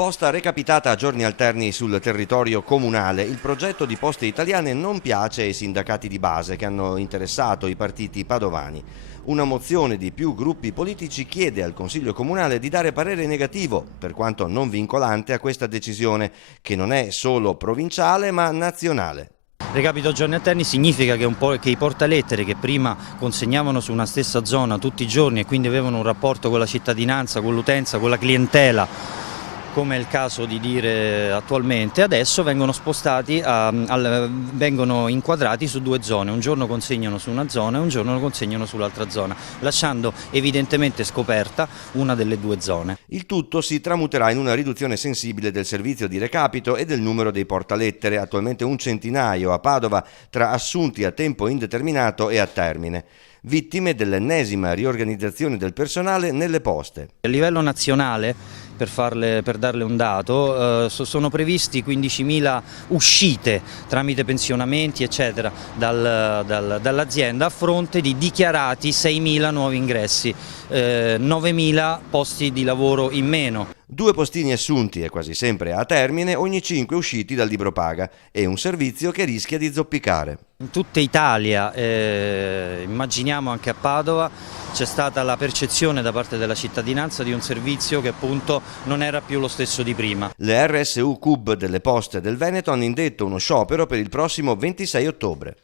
Posta recapitata a giorni alterni sul territorio comunale, il progetto di Poste Italiane non piace ai sindacati di base che hanno interessato i partiti padovani. Una mozione di più gruppi politici chiede al Consiglio Comunale di dare parere negativo, per quanto non vincolante, a questa decisione, che non è solo provinciale ma nazionale. Recapito a giorni alterni significa che i portalettere che prima consegnavano su una stessa zona tutti i giorni e quindi avevano un rapporto con la cittadinanza, con l'utenza, con la clientela, come è il caso di dire attualmente, adesso vengono spostati, vengono inquadrati su due zone, un giorno consegnano su una zona e un giorno lo consegnano sull'altra zona, lasciando evidentemente scoperta una delle due zone. Il tutto si tramuterà in una riduzione sensibile del servizio di recapito e del numero dei portalettere, attualmente un centinaio a Padova, tra assunti a tempo indeterminato e a termine, vittime dell'ennesima riorganizzazione del personale nelle poste. A livello nazionale, per darle un dato, sono previsti 15.000 uscite tramite pensionamenti eccetera dall'azienda a fronte di dichiarati 6.000 nuovi ingressi, 9.000 posti di lavoro in meno. 2 postini assunti e quasi sempre a termine ogni 5 usciti dal libro paga e un servizio che rischia di zoppicare. In tutta Italia, immaginiamo anche a Padova, c'è stata la percezione da parte della cittadinanza di un servizio che appunto non era più lo stesso di prima. Le RSU CUB delle Poste del Veneto hanno indetto uno sciopero per il prossimo 26 ottobre.